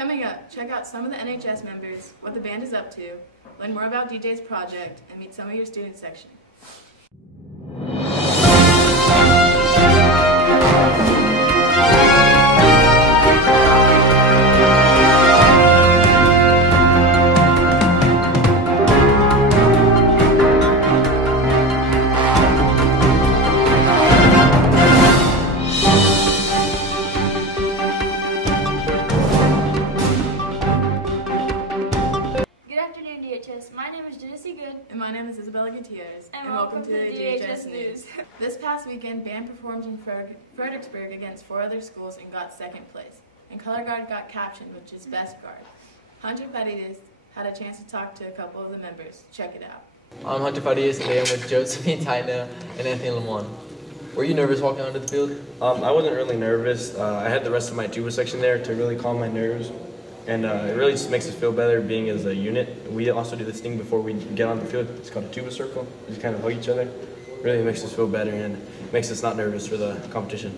Coming up, check out some of the NHS members, what the band is up to, learn more about DJ's project, and meet some of your student section. And my name is Isabella Gutierrez, and welcome to the DHS News. This past weekend, band performed in Fredericksburg against 4 other schools and got 2nd place. And Color Guard got captioned, which is Best Guard. Hunter Pettides had a chance to talk to a couple of the members. Check it out. I'm Hunter Pettides, today I'm with Josephine Tyna and Anthony Lamont. Were you nervous walking onto the field? I wasn't really nervous. I had the rest of my tuba section there to really calm my nerves. And it really just makes us feel better being as a unit. We also do this thing before we get on the field. It's called a tuba circle. We just kind of hug each other. It really makes us feel better and makes us not nervous for the competition.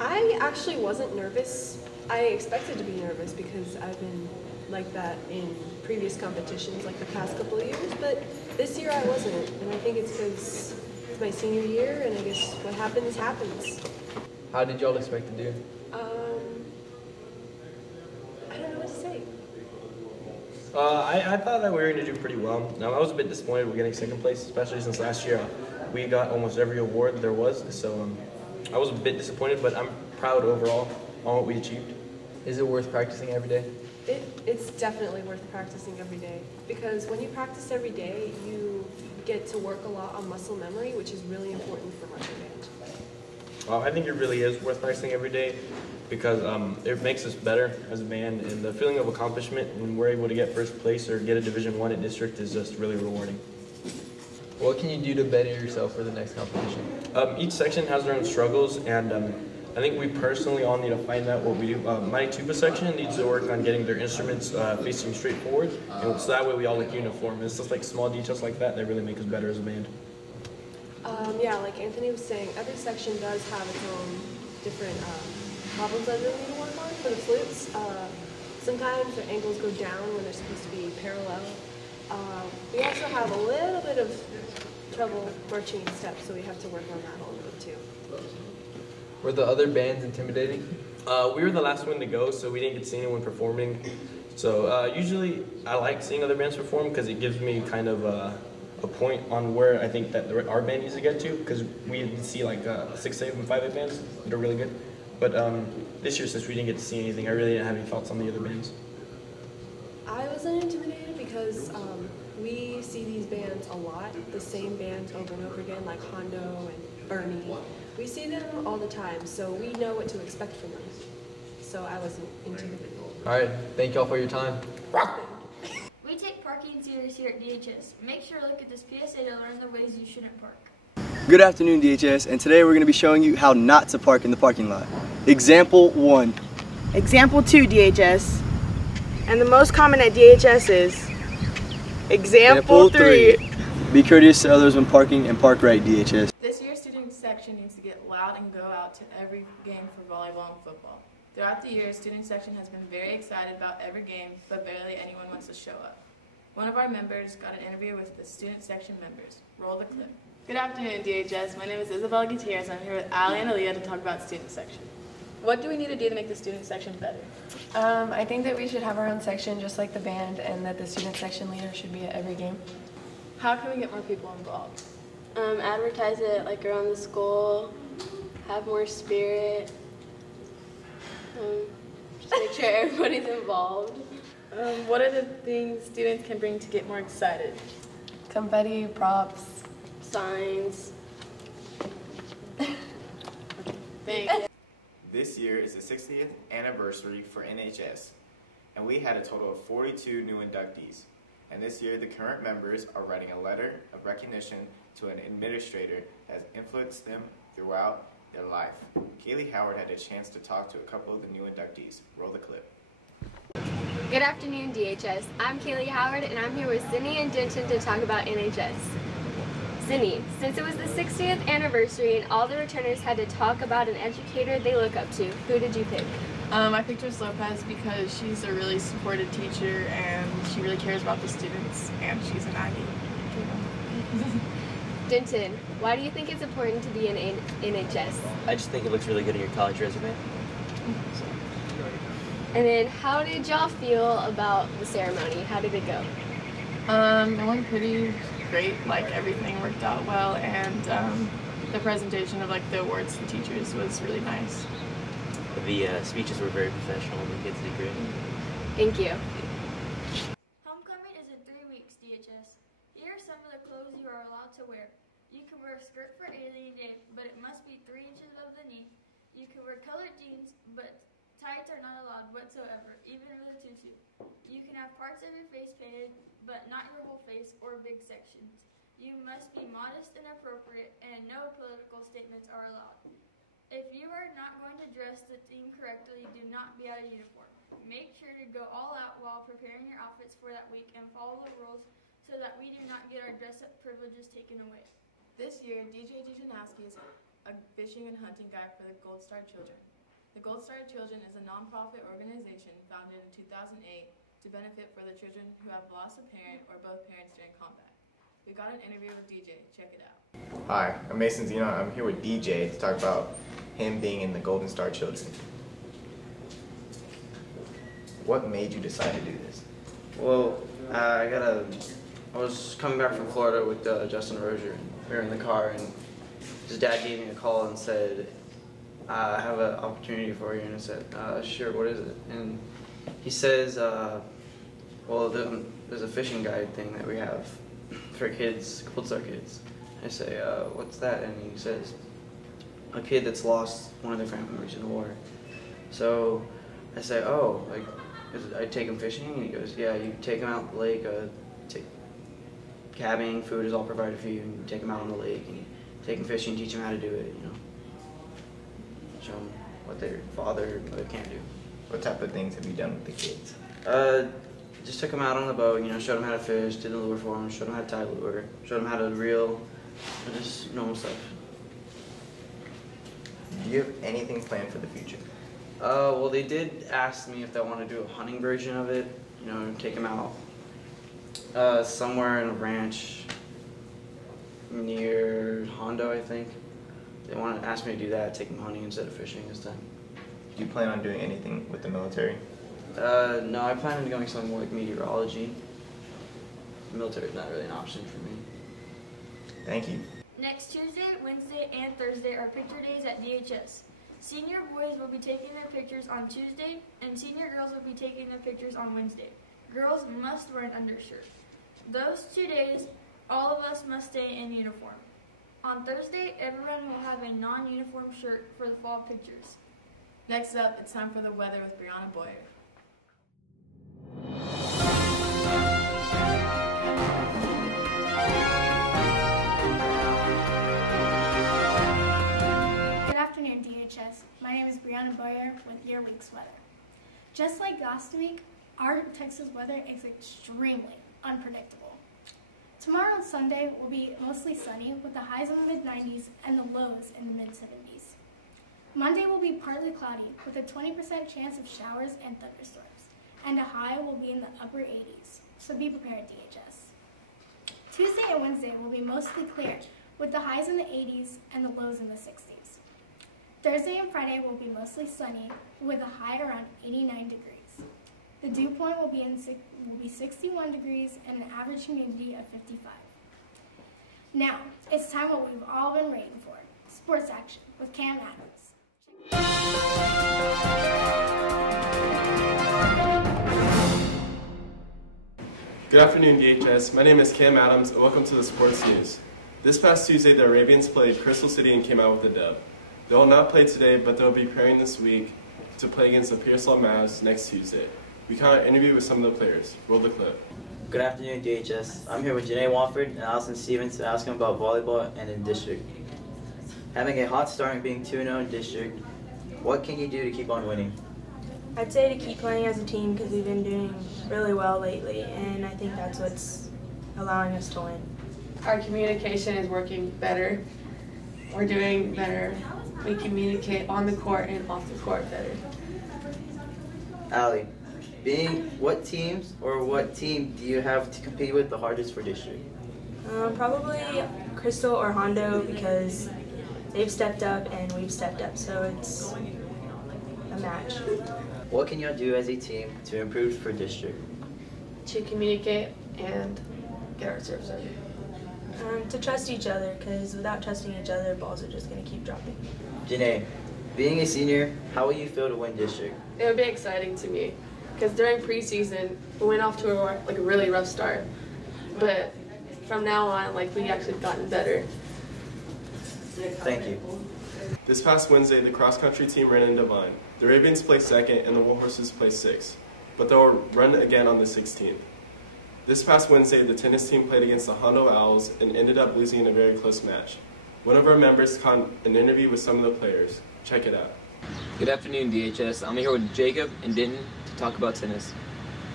I actually wasn't nervous. I expected to be nervous because I've been like that in previous competitions like the past couple of years, but this year I wasn't. And I think it's because it's my senior year and I guess what happens, happens. How did y'all expect to do? I don't know what to say. I thought that we were going to do pretty well. Now, I was a bit disappointed with getting 2nd place, especially since last year we got almost every award there was. So I was a bit disappointed, but I'm proud overall on what we achieved. Is it worth practicing every day? It's definitely worth practicing every day because when you practice every day, you get to work a lot on muscle memory, which is really important for marching band. I think it really is worth practicing every day because it makes us better as a band, and the feeling of accomplishment when we're able to get 1st place or get a Division I at district is just really rewarding. What can you do to better yourself for the next competition? Each section has their own struggles, and I think we personally all need to find out what we do. My tuba section needs to work on getting their instruments facing straight forward, and so that way we all look uniform. It's just like small details like that that really make us better as a band. Yeah, like Anthony was saying, every section does have its own different problems that they need to work on. For the flutes, sometimes their angles go down when they're supposed to be parallel. We also have a little bit of trouble marching in step, so we have to work on that a little bit too. Were the other bands intimidating? We were the last one to go, so we didn't get to see anyone performing. So usually I like seeing other bands perform because it gives me kind of a point on where I think that our band needs to get to, because we see like 6, 7, 5, 8 bands that are really good. But this year, since we didn't get to see anything, I really didn't have any thoughts on the other bands. I wasn't intimidated because we see these bands a lot, the same bands over and over again, like Hondo and Bernie. We see them all the time, so we know what to expect from them. So I wasn't intimidated. All right, thank y'all for your time. We take parking serious here at DHS. Make sure to look at this PSA to learn the ways you shouldn't park. Good afternoon, DHS, and today we're going to be showing you how not to park in the parking lot. Example 1. Example 2, DHS. And the most common at DHS is Example 3. Be courteous to others when parking and park right, DHS. This year's student section needs to get loud and go out to every game for volleyball and football. Throughout the year, student section has been very excited about every game, but barely anyone wants to show up. One of our members got an interview with the student section members. Roll the clip. Good afternoon, DHS. My name is Isabella Gutierrez. I'm here with Ali and Aaliyah to talk about student section. What do we need to do to make the student section better? I think that we should have our own section just like the band, and that the student section leader should be at every game. How can we get more people involved? Advertise it like around the school, have more spirit, just make sure everybody's involved. What are the things students can bring to get more excited? Confetti, props, signs. Thank you. This year is the 60th anniversary for NHS, and we had a total of 42 new inductees. And this year, the current members are writing a letter of recognition to an administrator that has influenced them throughout their life. Kaylee Howard had a chance to talk to a couple of the new inductees. Roll the clip. Good afternoon, DHS. I'm Kaylee Howard, and I'm here with Zinni and Denton to talk about NHS. Zinni, since it was the 60th anniversary and all the returners had to talk about an educator they look up to, who did you pick? I picked Miss Lopez because she's a really supportive teacher and she really cares about the students, and she's an Aggie. Denton, why do you think it's important to be in NHS? I just think it looks really good in your college resume. And then how did y'all feel about the ceremony? How did it go? It went pretty great, like everything worked out well, and the presentation of like the awards to teachers was really nice. The speeches were very professional and the kids did great. Thank you. Homecoming is in 3 weeks, DHS. Here are some of the clothes you are allowed to wear. You can wear a skirt for Alien Day, but it must be 3 inches above the knee. You can wear colored jeans, but tights are not allowed whatsoever, even with a tutu. You can have parts of your face painted, but not your whole face or big sections. You must be modest and appropriate, and no political statements are allowed. If you are not going to dress the theme correctly, do not be out of uniform. Make sure to go all out while preparing your outfits for that week and follow the rules so that we do not get our dress-up privileges taken away. This year, DJ Janowski is a fishing and hunting guide for the Gold Star Children. The Gold Star Children is a nonprofit organization founded in 2008 to benefit for the children who have lost a parent or both parents during combat. We got an interview with DJ. Check it out. Hi, I'm Mason Zeno. I'm here with DJ to talk about him being in the Golden Star Children. What made you decide to do this? Well, I was coming back from Florida with Justin Rozier. We were in the car, and his dad gave me a call and said, I have an opportunity for you. And I said, sure, what is it? And he says, well, there's a fishing guide thing that we have for kids, Gold Star kids. I say, what's that? And he says, a kid that's lost one of their family members in the water. So I say, oh, like, I take him fishing? And he goes, yeah, you take him out the lake, cabbing, food is all provided for you, and you take him out on the lake, and you take him fishing, teach him how to do it, you know. Show them what their father or mother can't do. What type of things have you done with the kids? Just took them out on the boat, you know, showed them how to fish, did the lure for them, showed them how to tie lure, showed them how to reel, just normal stuff. Do you have anything planned for the future? Well, they did ask me if they want to do a hunting version of it, you know, take them out somewhere in a ranch near Hondo, I think. They want to ask me to do that, take them hunting instead of fishing this time. Do you plan on doing anything with the military? No, I plan on going something more like meteorology. The military is not really an option for me. Thank you. Next Tuesday, Wednesday, and Thursday are picture days at DHS. Senior boys will be taking their pictures on Tuesday, and senior girls will be taking their pictures on Wednesday. Girls must wear an undershirt. Those 2 days, all of us must stay in uniform. On Thursday, everyone will have a non-uniform shirt for the fall pictures. Next up, it's time for the weather with Brianna Boyer. Good afternoon, DHS. My name is Brianna Boyer with Your Week's Weather. Just like last week, our Texas weather is extremely unpredictable. Tomorrow, Sunday, will be mostly sunny with the highs in the mid-90s and the lows in the mid-70s. Monday will be partly cloudy with a 20% chance of showers and thunderstorms, and a high will be in the upper 80s, so be prepared, DHS. Tuesday and Wednesday will be mostly clear with the highs in the 80s and the lows in the 60s. Thursday and Friday will be mostly sunny with a high around 89 degrees. The dew point will be 61 degrees and an average humidity of 55. Now, it's time what we've all been waiting for, sports action with Cam Adams. Good afternoon, DHS. My name is Cam Adams, and welcome to the Sports News. This past Tuesday, the Arabians played Crystal City and came out with a dub. They will not play today, but they'll be preparing this week to play against the Pearsall Mavs next Tuesday. We caught an interview with some of the players. Roll the clip. Good afternoon, DHS. I'm here with Janae Wofford and Allison Stevens to ask them about volleyball and in district. Having a hot start and being 2-0 in district, what can you do to keep on winning? I'd say to keep playing as a team because we've been doing really well lately, and I think that's what's allowing us to win. Our communication is working better. We're doing better. We communicate on the court and off the court better. Allie, what teams or what team do you have to compete with the hardest for district? Probably Crystal or Hondo because they've stepped up and we've stepped up, so it's a match. What can y'all do as a team to improve for district? To communicate and get our serves in. To trust each other, because without trusting each other, balls are just going to keep dropping. Janae, being a senior, how will you feel to win district? It would be exciting to me because during preseason we went off to a really rough start, but from now on we actually gotten better. Thank you. This past Wednesday, the cross-country team ran in Divine. The Ravens placed second and the Warhorses placed sixth, but they'll run again on the 16th. This past Wednesday, the tennis team played against the Hondo Owls and ended up losing in a very close match. One of our members caught an interview with some of the players. Check it out. Good afternoon, DHS. I'm here with Jacob and Denton to talk about tennis.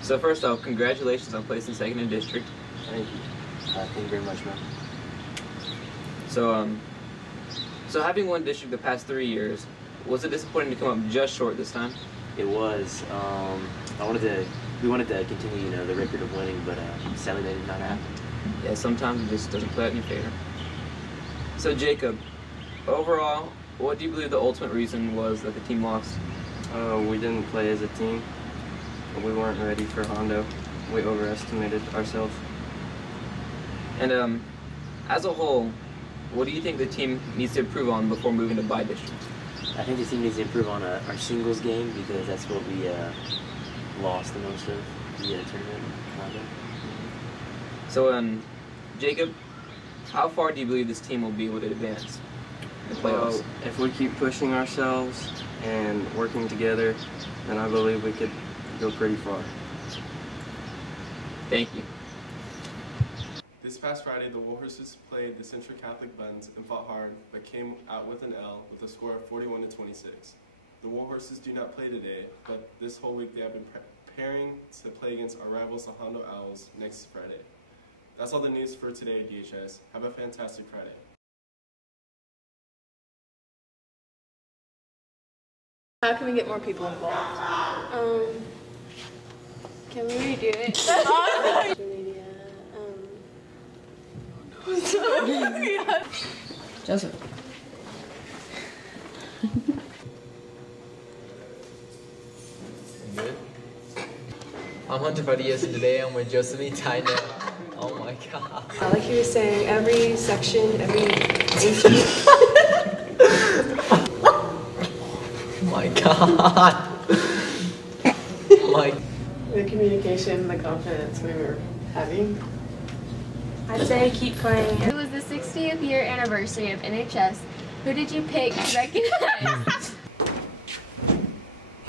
So first off, congratulations on placing second in district. Thank you. Thank you very much, man. So having won district the past 3 years, was it disappointing to come up just short this time? It was. We wanted to continue, the record of winning, but sadly that did not happen. Yeah, sometimes it just doesn't play out in your favor. So Jacob, overall, what do you believe the ultimate reason was that the team lost? We didn't play as a team. We weren't ready for Hondo. We overestimated ourselves. And as a whole, what do you think the team needs to improve on before moving to bi-district? I think the team needs to improve on our singles game because that's what we lost the most of the tournament. So, Jacob, how far do you believe this team will be able to advance in the playoffs? Well, if we keep pushing ourselves and working together, then I believe we could go pretty far. Thank you. This past Friday, the Warhorses played the Central Catholic Buns and fought hard, but came out with an L with a score of 41-26. The Warhorses do not play today, but this whole week they have been preparing to play against our rivals, the Hondo Owls, next Friday. That's all the news for today, DHS. Have a fantastic Friday. How can we get more people involved? Can we redo it? Social media. Joseph. Good. I'm Hunter Farias, and today I'm with Josephine Tyner. Oh my god. Like he was saying, every section, every Oh my god. The communication, the confidence we were having. I'd say keep playing. It was the 60th year anniversary of NHS. Who did you pick to recognize?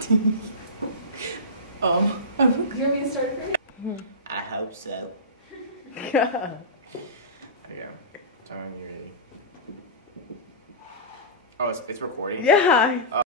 You want me to start first? I hope so. Okay, tell me when you're ready. Oh, it's recording? Yeah.